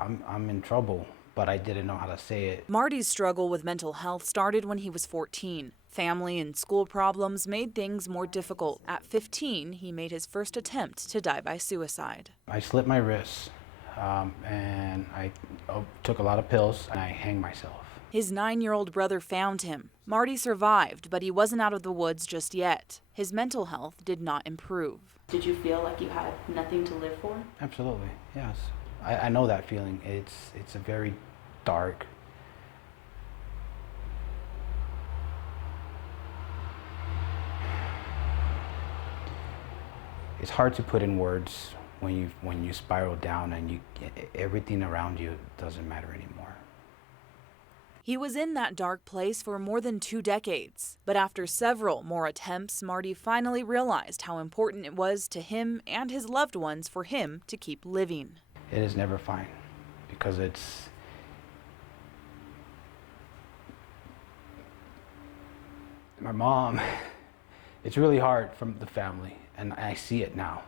I'm in trouble, but I didn't know how to say it. Marty's struggle with mental health started when he was 14. Family and school problems made things more difficult. At 15, he made his first attempt to die by suicide. I slit my wrists, and I took a lot of pills, and I hanged myself. His 9-year-old brother found him. Marty survived, but he wasn't out of the woods just yet. His mental health did not improve. Did you feel like you had nothing to live for? Absolutely, yes. I know that feeling. It's a very dark, it's hard to put in words when you spiral down and everything around you doesn't matter anymore. He was in that dark place for more than 2 decades. But after several more attempts, Marty finally realized how important it was to him and his loved ones for him to keep living. It is never fine because my mom, it's really hard from the family, and I see it now.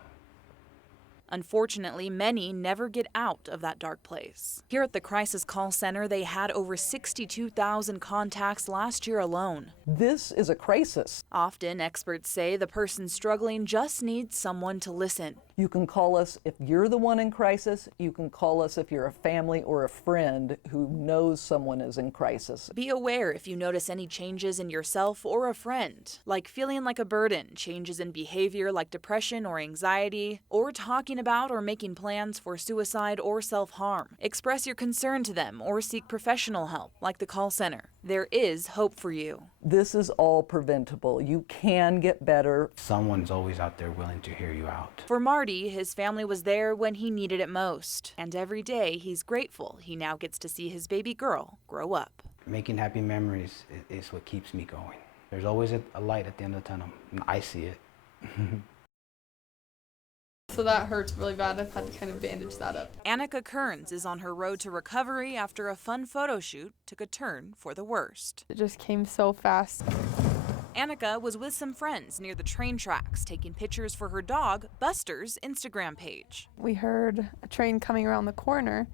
Unfortunately, many never get out of that dark place. Here at the Crisis Call Center, they had over 62,000 contacts last year alone. This is a crisis. Often, experts say the person struggling just needs someone to listen. You can call us if you're the one in crisis. You can call us if you're a family or a friend who knows someone is in crisis. Be aware if you notice any changes in yourself or a friend, like feeling like a burden, changes in behavior like depression or anxiety, or talking about or making plans for suicide or self-harm. Express your concern to them or seek professional help, like the call center. There is hope for you. This is all preventable. You can get better. Someone's always out there willing to hear you out. For Marty, his family was there when he needed it most. And every day, he's grateful he now gets to see his baby girl grow up. Making happy memories is what keeps me going. There's always a light at the end of the tunnel, and I see it. So that hurts really bad. I've had to kind of bandage that up. Annika Kearns is on her road to recovery after a fun photo shoot took a turn for the worst. It just came so fast. Annika was with some friends near the train tracks taking pictures for her dog, Buster's Instagram page. We heard a train coming around the corner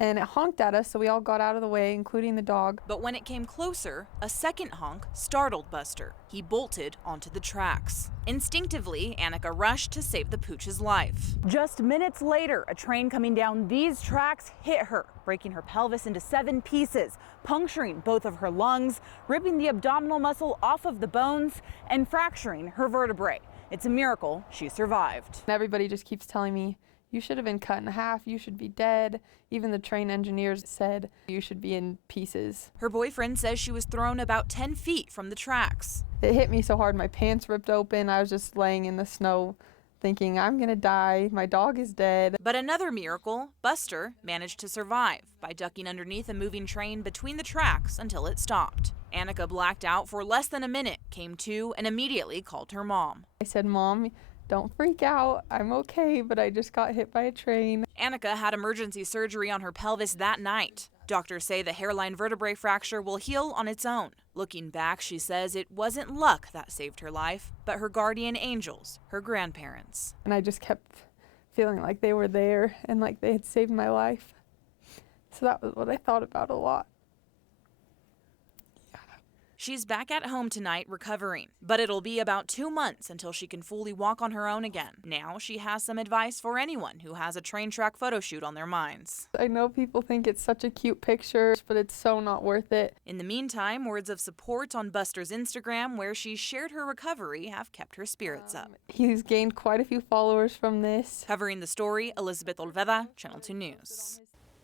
and it honked at us, so we all got out of the way, including the dog. But when it came closer, a second honk startled Buster. He bolted onto the tracks. Instinctively, Annika rushed to save the pooch's life. Just minutes later, a train coming down these tracks hit her, breaking her pelvis into 7 pieces, puncturing both of her lungs, ripping the abdominal muscle off of the bones, and fracturing her vertebrae. It's a miracle she survived. Everybody just keeps telling me, you should have been cut in half, you should be dead. Even the train engineers said you should be in pieces. Her boyfriend says she was thrown about 10 feet from the tracks. It hit me so hard, my pants ripped open. I was just laying in the snow thinking, I'm gonna die, my dog is dead. But another miracle, Buster managed to survive by ducking underneath a moving train between the tracks until it stopped. Annika blacked out for less than a minute, came to, and immediately called her mom. I said, Mom, don't freak out, I'm okay, but I just got hit by a train. Annika had emergency surgery on her pelvis that night. Doctors say the hairline vertebrae fracture will heal on its own. Looking back, she says it wasn't luck that saved her life, but her guardian angels, her grandparents. And I just kept feeling like they were there and like they had saved my life. So that was what I thought about a lot. She's back at home tonight recovering, but it'll be about 2 months until she can fully walk on her own again. Now she has some advice for anyone who has a train track photo shoot on their minds. I know people think it's such a cute picture, but it's so not worth it. In the meantime, words of support on Buster's Instagram, where she shared her recovery, have kept her spirits up. He's gained quite a few followers from this. Covering the story, Elizabeth Olveda, Channel 2 News.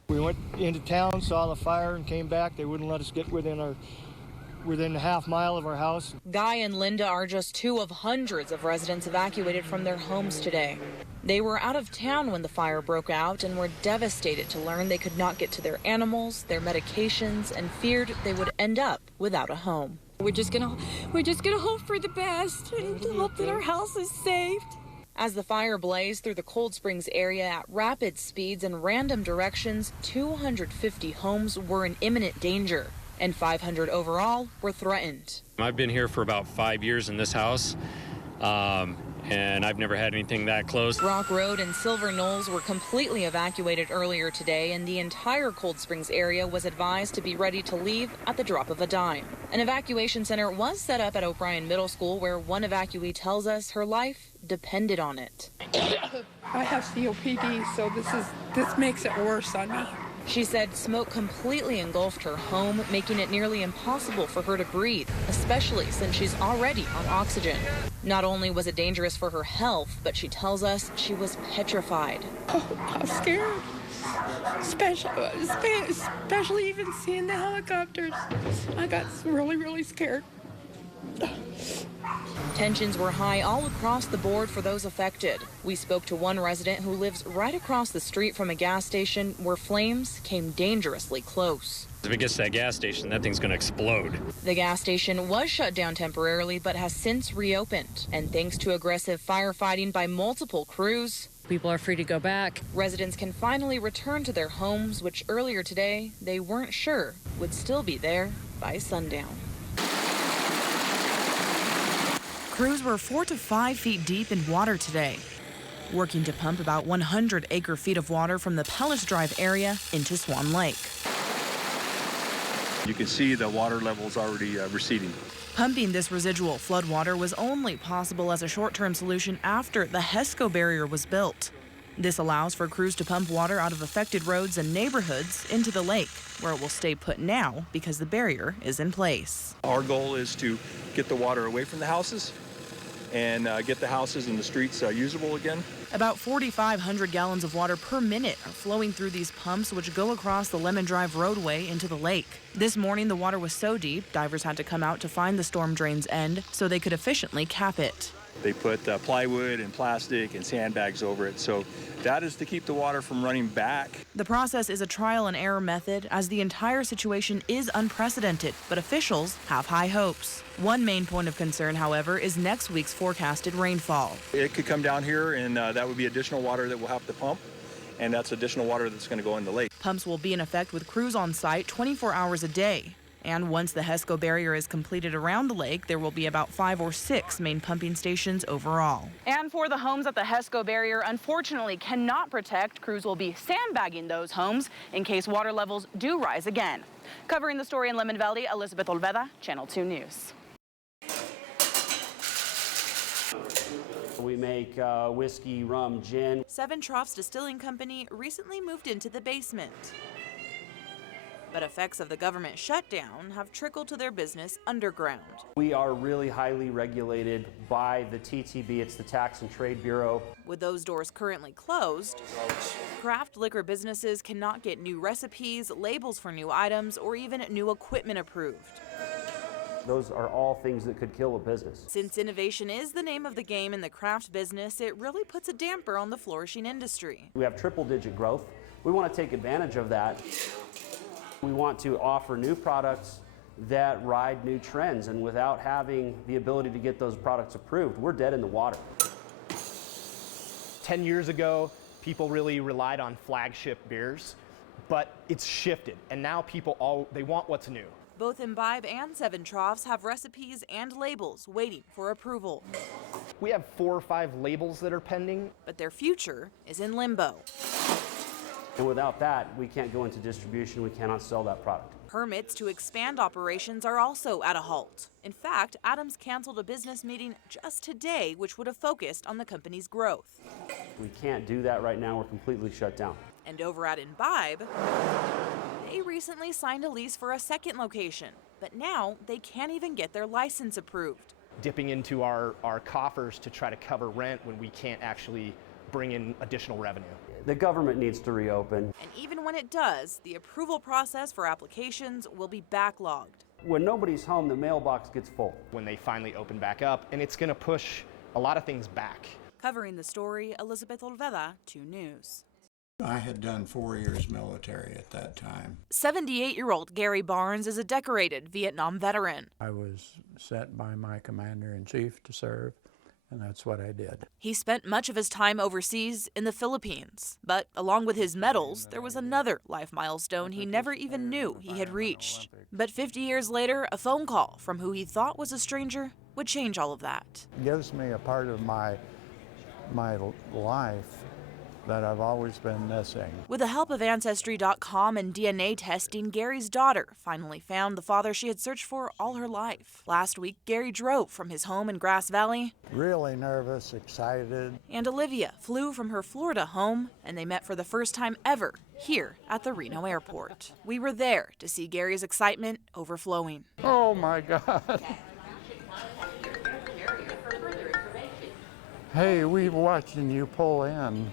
We went into town, saw the fire, and came back. They wouldn't let us get within a half mile of our house. Guy and Linda are just 2 of hundreds of residents evacuated from their homes today. They were out of town when the fire broke out and were devastated to learn they could not get to their animals, their medications, and feared they would end up without a home. We're just gonna hope for the best and hope that our house is saved. As the fire blazed through the Cold Springs area at rapid speeds and random directions, 250 homes were in imminent danger, and 500 overall were threatened. I've been here for about 5 years in this house, and I've never had anything that close. Rock Road and Silver Knolls were completely evacuated earlier today, and the entire Cold Springs area was advised to be ready to leave at the drop of a dime. An evacuation center was set up at O'Brien Middle School, where one evacuee tells us her life depended on it. I have COPD, so this makes it worse on me. She said smoke completely engulfed her home, making it nearly impossible for her to breathe, especially since she's already on oxygen. Not only was it dangerous for her health, but she tells us she was petrified. Oh, I'm scared. Especially even seeing the helicopters. I got really, really scared. Tensions were high all across the board for those affected. We spoke to one resident who lives right across the street from a gas station where flames came dangerously close. If it gets to that gas station, that thing's going to explode. The gas station was shut down temporarily but has since reopened. And thanks to aggressive firefighting by multiple crews, people are free to go back. Residents can finally return to their homes, which earlier today they weren't sure would still be there by sundown. Crews were 4 to 5 feet deep in water today, working to pump about 100 acre-feet of water from the Pellis Drive area into Swan Lake. You can see the water levels already receding. Pumping this residual floodwater was only possible as a short-term solution after the HESCO barrier was built. This allows for crews to pump water out of affected roads and neighborhoods into the lake, where it will stay put now because the barrier is in place. Our goal is to get the water away from the houses and get the houses and the streets usable again. About 4,500 gallons of water per minute are flowing through these pumps, which go across the Lemon Drive roadway into the lake. This morning, the water was so deep, divers had to come out to find the storm drain's end so they could efficiently cap it. They put plywood and plastic and sandbags over it, so that is to keep the water from running back. The process is a trial and error method, as the entire situation is unprecedented, but officials have high hopes. One main point of concern, however, is next week's forecasted rainfall. It could come down here, and that would be additional water that we'll have to pump, and that's additional water that's going to go in the lake. Pumps will be in effect with crews on site 24 hours a day. And once the HESCO barrier is completed around the lake, there will be about 5 or 6 main pumping stations overall. And for the homes that the HESCO barrier unfortunately cannot protect, crews will be sandbagging those homes in case water levels do rise again. Covering the story in Lemon Valley, Elizabeth Olveda, Channel 2 News. We make whiskey, rum, gin. Seven Troughs Distilling Company recently moved into the basement. But effects of the government shutdown have trickled to their business underground. We are really highly regulated by the TTB, it's the Tax and Trade Bureau. With those doors currently closed, craft liquor businesses cannot get new recipes, labels for new items, or even new equipment approved. Those are all things that could kill a business. Since innovation is the name of the game in the craft business, it really puts a damper on the flourishing industry. We have triple-digit growth. We want to take advantage of that. We want to offer new products that ride new trends, and without having the ability to get those products approved, we're dead in the water. 10 years ago, people really relied on flagship beers, but it's shifted, and now people they want what's new. Both Imbibe and Seven Troughs have recipes and labels waiting for approval. We have 4 or 5 labels that are pending. But their future is in limbo. And without that, we can't go into distribution, we cannot sell that product. Permits to expand operations are also at a halt. In fact, Adams canceled a business meeting just today, which would have focused on the company's growth. We can't do that right now, we're completely shut down. And over at Imbibe, they recently signed a lease for a second location, but now they can't even get their license approved. Dipping into our coffers to try to cover rent when we can't actually bring in additional revenue. The government needs to reopen. And even when it does, the approval process for applications will be backlogged. When nobody's home, the mailbox gets full. When they finally open back up, and it's going to push a lot of things back. Covering the story, Elizabeth Olveda, 2 News. I had done 4 years military at that time. 78-year-old Gary Barnes is a decorated Vietnam veteran. I was sent by my commander-in-chief to serve, and that's what I did. He spent much of his time overseas in the Philippines, but along with his medals, there was another life milestone he never even knew he had reached. But 50 years later, a phone call from who he thought was a stranger would change all of that. It gives me a part of my my life that I've always been missing. With the help of Ancestry.com and DNA testing, Gary's daughter finally found the father she had searched for all her life. Last week, Gary drove from his home in Grass Valley. Really nervous, excited. And Olivia flew from her Florida home, and they met for the first time ever here at the Reno airport. We were there to see Gary's excitement overflowing. Oh my God. Hey, we're watching you pull in.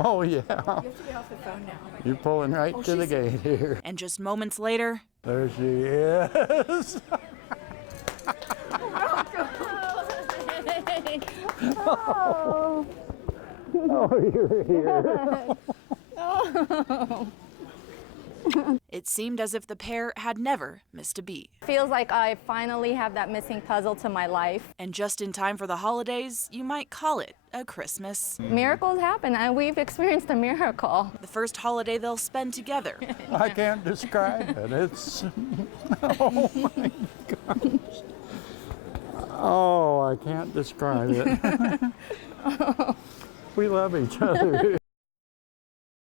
Oh, yeah. You have to get off the phone now. You're pulling right to the gate here. And just moments later, there she is. Oh, you're here. It seemed as if the pair had never missed a beat. Feels like I finally have that missing puzzle to my life. And just in time for the holidays, you might call it a Christmas. Miracles happen, and we've experienced a miracle. The first holiday they'll spend together. I can't describe it. It's, oh my gosh. Oh, I can't describe it. We love each other.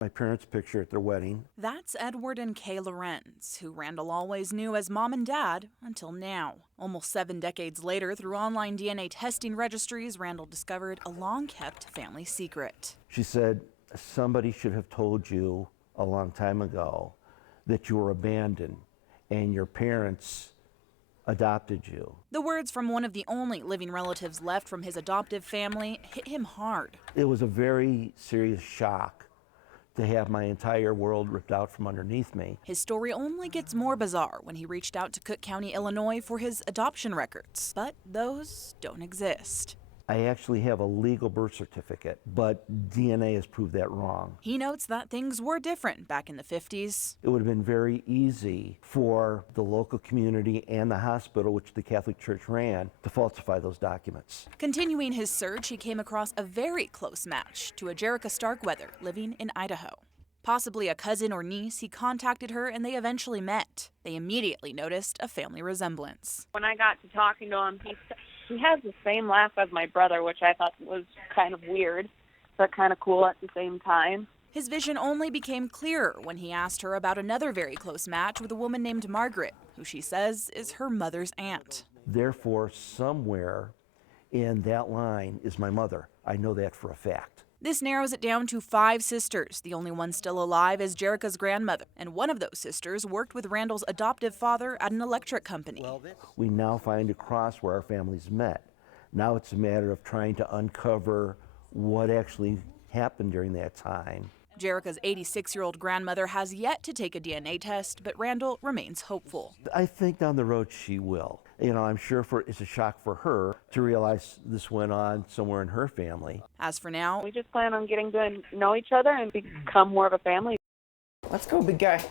My parents' picture at their wedding. That's Edward and Kay Lorenz, who Randall always knew as mom and dad until now. Almost 7 decades later, through online DNA testing registries, Randall discovered a long-kept family secret. She said, somebody should have told you a long time ago that you were abandoned and your parents adopted you. The words from one of the only living relatives left from his adoptive family hit him hard. It was a very serious shock to have my entire world ripped out from underneath me. His story only gets more bizarre when he reached out to Cook County, Illinois for his adoption records, but those don't exist. I actually have a legal birth certificate, but DNA has proved that wrong. He notes that things were different back in the 50s. It would have been very easy for the local community and the hospital, which the Catholic Church ran, to falsify those documents. Continuing his search, he came across a very close match to a Jerica Starkweather living in Idaho. Possibly a cousin or niece, he contacted her and they eventually met. They immediately noticed a family resemblance. When I got to talking to him, he has the same laugh as my brother, which I thought was kind of weird, but kind of cool at the same time. His vision only became clearer when he asked her about another very close match with a woman named Margaret, who she says is her mother's aunt. Therefore, somewhere in that line is my mother. I know that for a fact. This narrows it down to 5 sisters. The only one still alive is Jerica's grandmother, and one of those sisters worked with Randall's adoptive father at an electric company. We now find a cross where our families met. Now it's a matter of trying to uncover what actually happened during that time. Jerica's 86-year-old grandmother has yet to take a DNA test, but Randall remains hopeful. I think down the road she will. You know, I'm sure it's a shock for her to realize this went on somewhere in her family. As for now, we just plan on getting to know each other and become more of a family. Let's go, big guy.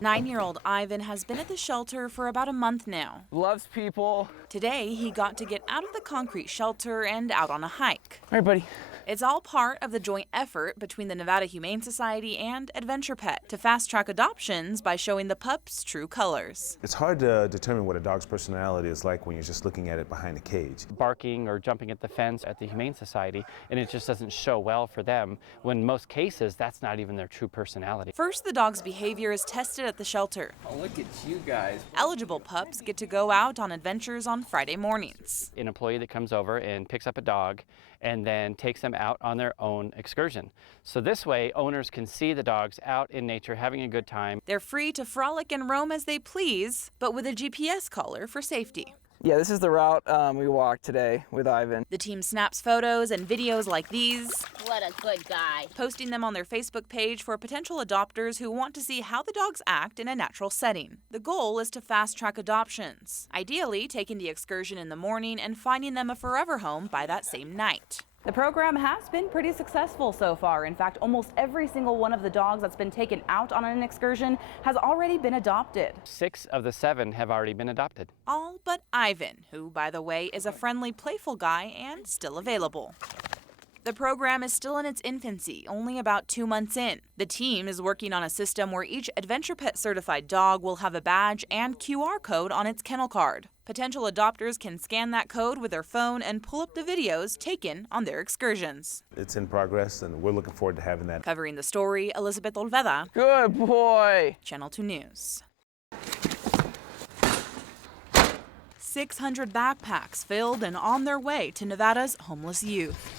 9-year-old Ivan has been at the shelter for about a month now. Loves people. Today, he got to get out of the concrete shelter and out on a hike. All right, buddy. It's all part of the joint effort between the Nevada Humane Society and Adventure Pet to fast-track adoptions by showing the pups true colors. It's hard to determine what a dog's personality is like when you're just looking at it behind a cage. Barking or jumping at the fence at the Humane Society, and it just doesn't show well for them, when in most cases, that's not even their true personality. First, the dog's behavior is tested at the shelter. Oh, look at you guys. Eligible pups get to go out on adventures on Friday mornings. An employee that comes over and picks up a dog and then takes them out on their own excursion. So this way, owners can see the dogs out in nature having a good time. They're free to frolic and roam as they please, but with a GPS collar for safety. Yeah, this is the route we walked today with Ivan. The team snaps photos and videos like these. What a good guy. Posting them on their Facebook page for potential adopters who want to see how the dogs act in a natural setting. The goal is to fast-track adoptions, ideally taking the excursion in the morning and finding them a forever home by that same night. The program has been pretty successful so far. In fact, almost every single one of the dogs that's been taken out on an excursion has already been adopted. 6 of the 7 have already been adopted. All but Ivan, who, by the way, is a friendly, playful guy and still available. The program is still in its infancy, only about 2 months in. The team is working on a system where each Adventure Pet certified dog will have a badge and QR code on its kennel card. Potential adopters can scan that code with their phone and pull up the videos taken on their excursions. It's in progress, and we're looking forward to having that. Covering the story, Elizabeth Olveda. Good boy. Channel 2 News. 600 backpacks filled and on their way to Nevada's homeless youth.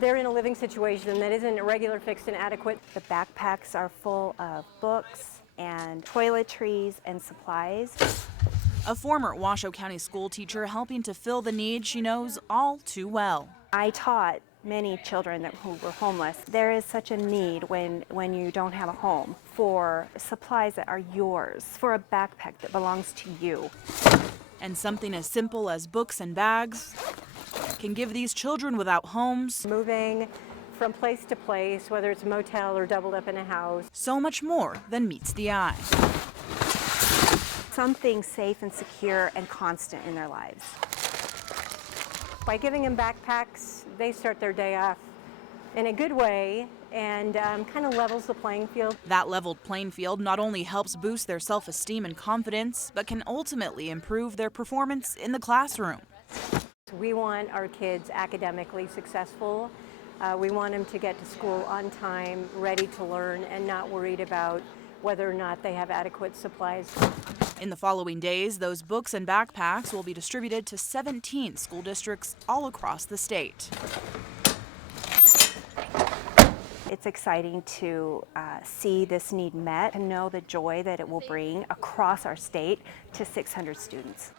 They're in a living situation that isn't regular, fixed, and adequate. The backpacks are full of books and toiletries and supplies. A former Washoe County school teacher helping to fill the need she knows all too well. I taught many children who were homeless. There is such a need when you don't have a home for supplies that are yours, for a backpack that belongs to you. And something as simple as books and bags can give these children without homes Moving from place to place, whether it's a motel or doubled up in a house, so much more than meets the eye. Something safe and secure and constant in their lives. by giving them backpacks, they start their day off in a good way and kind of levels the playing field. That leveled playing field not only helps boost their self-esteem and confidence, but can ultimately improve their performance in the classroom. We want our kids academically successful. We want them to get to school on time, ready to learn, and not worried about whether or not they have adequate supplies. In the following days, those books and backpacks will be distributed to 17 school districts all across the state. It's exciting to see this need met and know the joy that it will bring across our state to 600 students.